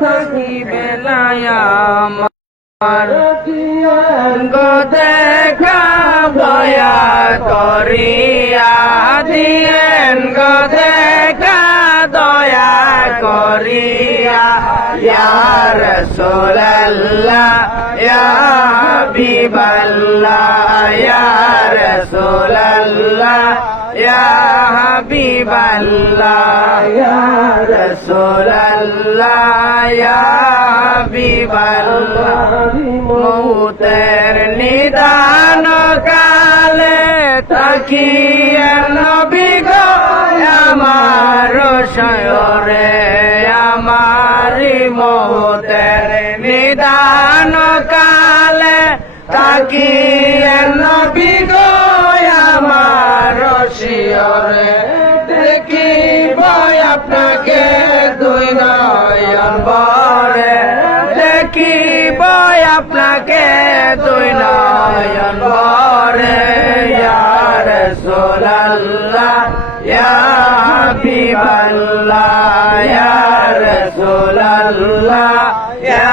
থাকিবে না আমার গো দেখা দয়া করিয়া দিয়েন গো দেখা দয়া করিয়া ইয়া রাসূলুল্লাহ ইয়া হাবিবাল্লাহ ইয়া রাসূলুল্লাহ ইয়া হাবিবাল্লাহ ইয়া রাসূলুল্লাহ ইয়া হাবিবাল্লাহ মৌতের নিদান কালে তাকিয়ে নবী গো আমার শয়রে আমারি মৌতের নিদান কালে তাকিয়ে নবী গো আমার শিয়রে দেখিব আপনাকে দুই নয়ন ভরে দেখিব আপনাকে দুই নয়ন ভরে ইয়া রাসূলুল্লাহ ইয়া হাবিবাল্লাহ ইয়া রাসূলুল্লাহ ইয়া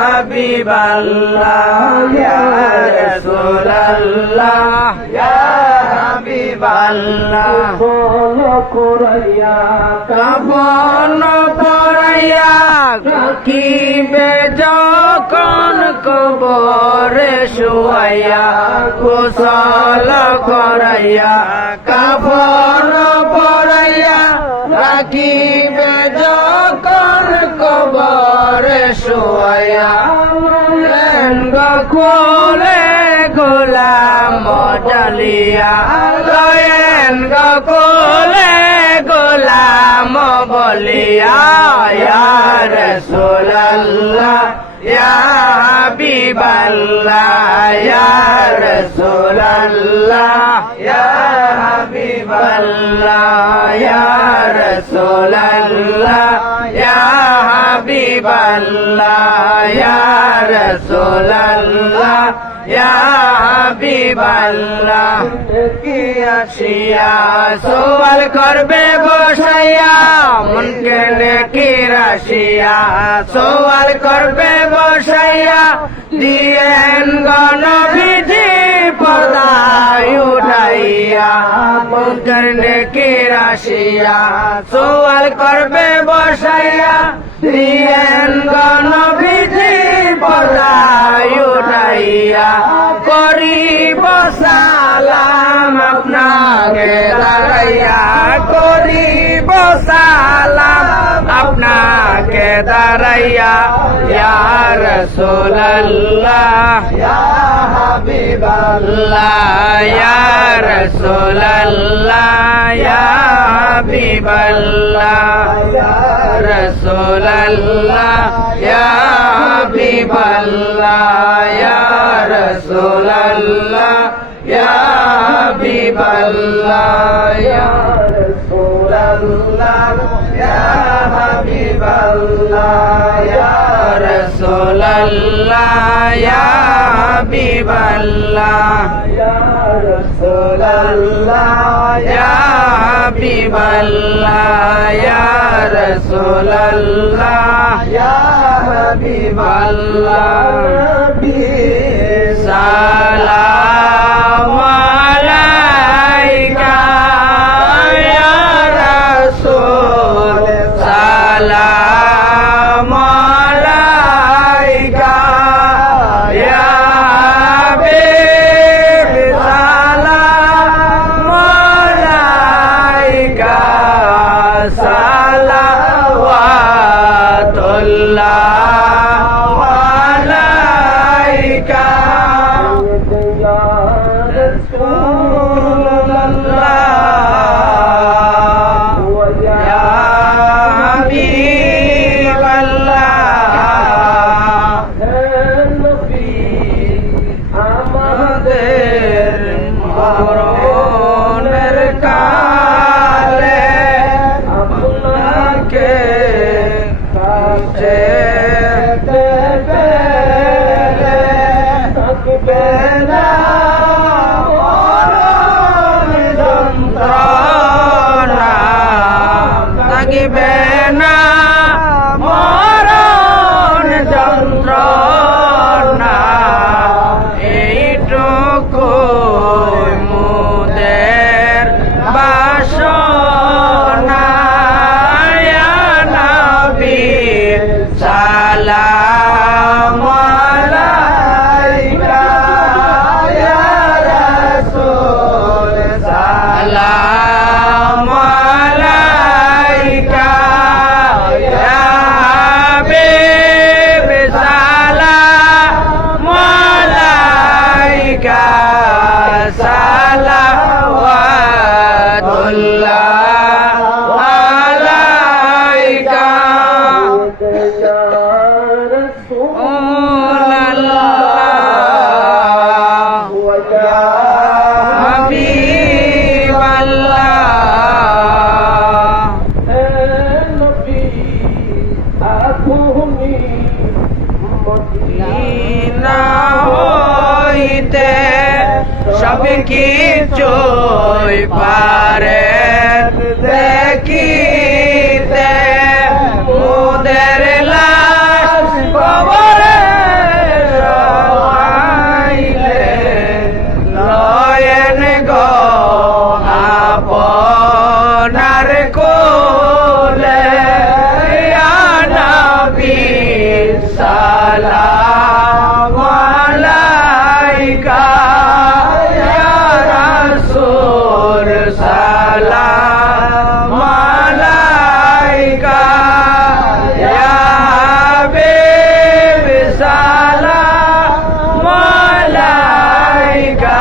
হাবিবাল্লাহ ইয়া রাসূলুল্লাহ ইয়া হাবিবাল্লাহ কাফন পরাইয়া রাখিবে যখন কবরে শুয়াইয়া গোসল করাইয়া কাফন পরাইয়া রাখিবে যখন কবরে শুয়াইয়া কোলে গোলাম জালিয়া লয়েন কোলে গোলাম বলিয়া ইয়া রাসূলুল্লাহ ইয়া হাবিবাল্লাহ ইয়া রাসূলুল্লাহ ইয়া হাবিবাল্লাহ ইয়া রাসূলুল্লাহ ইয়া হাবিবাল্লাহ ইয়া রাসূলুল্লাহ ইয়া হাবিবাল্লাহ কি আসিয়া সওয়াল করবে বসাইয়া মনকে নেকি রাশিয়া সওয়াল করবে বসাইয়া দিয়েন গণবিধি পদায় উঠাইয়া মনকে নেকি রাশিয়া সওয়াল করবে বসাইয়া দিয়েন গণবিধি পদায় উঠাইয়া করিব সালাম আপনাকে দাঁড়াইয়া করিব সালাম আপনাকে দাঁড়াইয়া ইয়া রাসূলুল্লাহ ইয়া হাবিবাল্লাহ ইয়া রাসূলুল্লাহ ইয়া হাবিবাল্লাহ ইয়া রাসূলুল্লাহ ইয়া হাবিবাল্লাহ ইয়া রাসূলুল্লাহ ইয়া হাবিবাল্লাহ ইয়া রাসূলুল্লাহ ইয়া হাবিবাল্লাহ ইয়া রাসূলুল্লাহ ইয়া হাবিবাল্লাহ ইয়া রাসূলুল্লাহ ইয়া হাবিবাল্লাহ ইয়া রাসূলুল্লাহ ইয়া হাবিবাল্লাহ সালাম আলাইকা ইয়া রাসূল সালাম আলাইকা ইয়া হাবিব সালাম আলাইকা সালাওয়াতুল্লাহ আলাইকা থাকিবে না মরণ ভূমি মদিনা হইতে সব কিছুই পারে দেখিতে মোদের লাশ কবরে শোয়াইলে লয়েন গো আপনার কোলে ইয়া নবী সালাম আলাইকা ইয়া রাসূল সালাম আলাইকা ইয়া হাবিব সালাম আলাইকা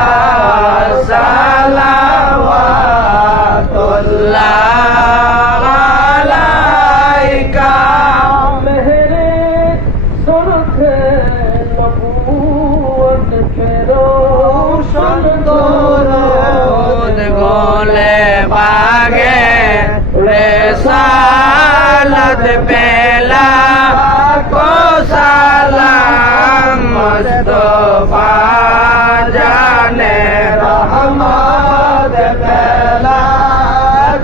সালাওয়াতুল্লাহ আলাইকা মেহরে সুরখে নবুয়ত ফেরো সুন্দর খুদ গোলে বাগে রেসালত পেলা को सलाम मुस्तफा जाने रहमत पेला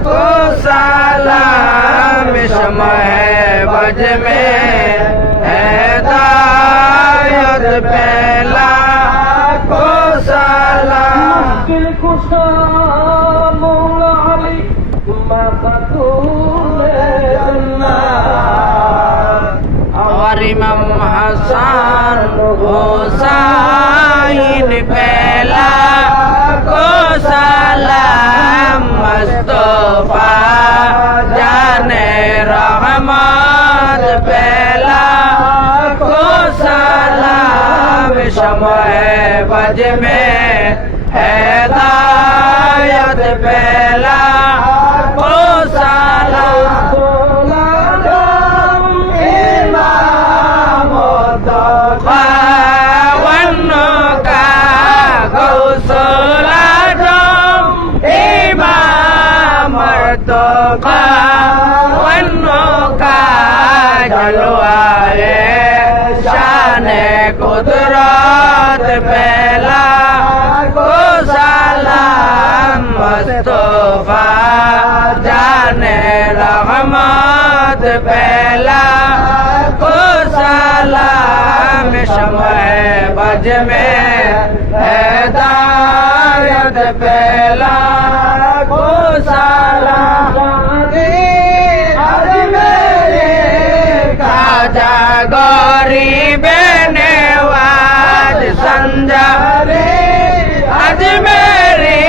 को सलाम समय बज में हिदायत पेला को सलाम मुश्किल कुशा मौला अली मखदूम जन्नत और इमाम हसन हुसैन पहला को सलाम मुस्तफा जाने रहमत पहला को सलाम समय बज में हिदायत पहला को सलाम कुदरत पहला को सलाम मुस्तफा जाने रहमत पहला को सलाम समय बज में हिदायत पहला को सलाम खाजा गरीब नवाज संजरे आज मेरे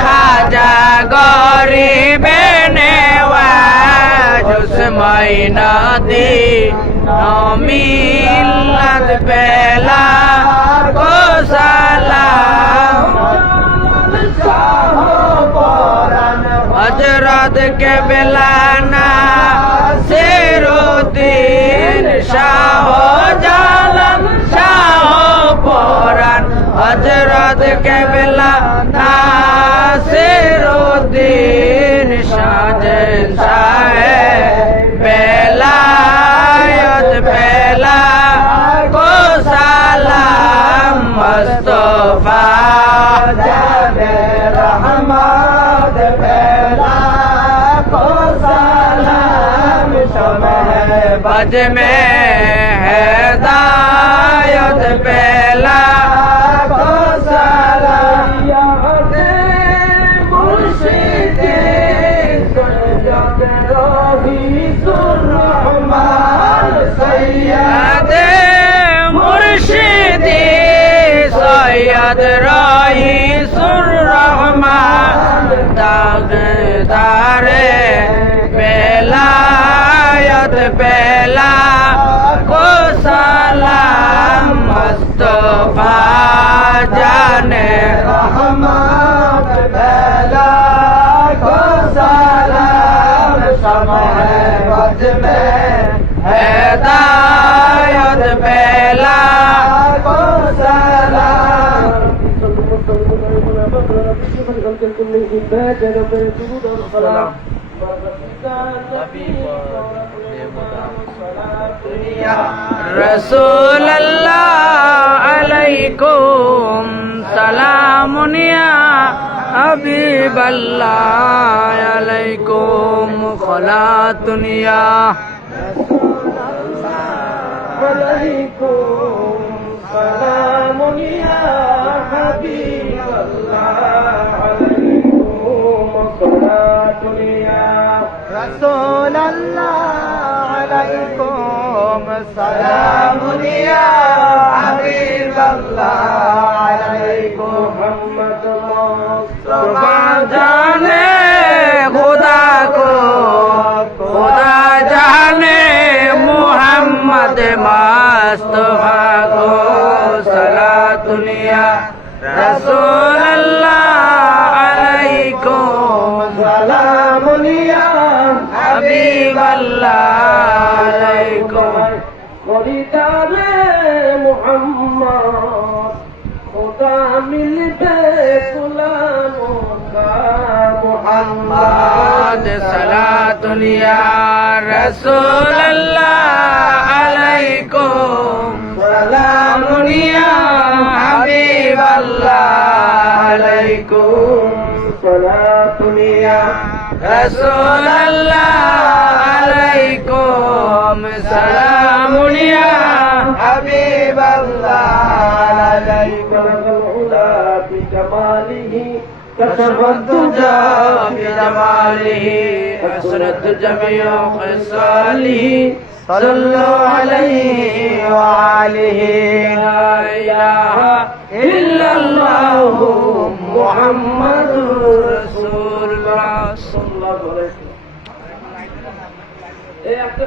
खाजा गरीब नवाज उसमय नदी मिलत पहला को सलाम हजरत के बेलाना सिरुद्दीन शाह जालन शाह पुरान हजरत के बेलाना सिरुद्दीन शाह बेलायत पहला को सलाम मुस्तफा जाने रहमत पहला को सलाम समय बज में हिदायत पहला को सलाम याद मुर्शिदे सैयद रहीसुर रहमान सैयद मुर्शिदी सैयद रईसुर रहमान दागदारे बेलायत पहला को सलाम मुस्तफा जाने रहमत पहला को सलाम समय बज में हिदायत पहला को सलाम सलाम رسول الله عليكم سلام يا حبيب الله عليكم صلاة يا عليكم سلام يا حبيب الله عليكم صلاة يا رسول الله عليكم سلام يا حبيب الله عليكم محمد मुस्तफा जाने खुदा को खुदा जाने मोहम्मद मुस्तफा को सलातुनिया रसूल अल्लाह अलैकुम سلام يا हबीब अल्लाह अलैकुम खरीदार मोहम्मद खुदा मिलते गुलामों का मोहम्मद सलातुनिया रसूल अल्लाह अलैकुम सलामुनिया हबीब अल्लाह अलैकुम सलातुनिया रसूल अल्लाह अलैकुम सलामुनिया हबीब अल्लाह अलैकुम بجماله كشف الدجى بجماله حسنت جميع خصاله صلوا عليه وآله لا إله إلا الله محمد رسول الله صلى الله عليه وسلم এই একটা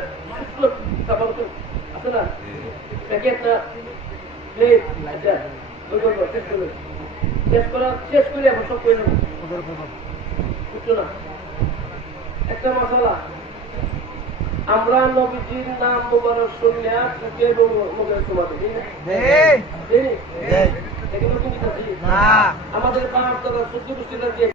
সুন্দর খাবার তো আছে না প্যাকেট না প্লেট আচ্ছা ওইগুলো শেষ করে এখন সব করে নেবো বুঝছো না একটা মশলা আমরা নবীজির নাম মোবারক শুনলে চোখে মুখের তোমাদের ঠিক আছে আমাদের পাঁচ দাদা 14 গোষ্ঠীটা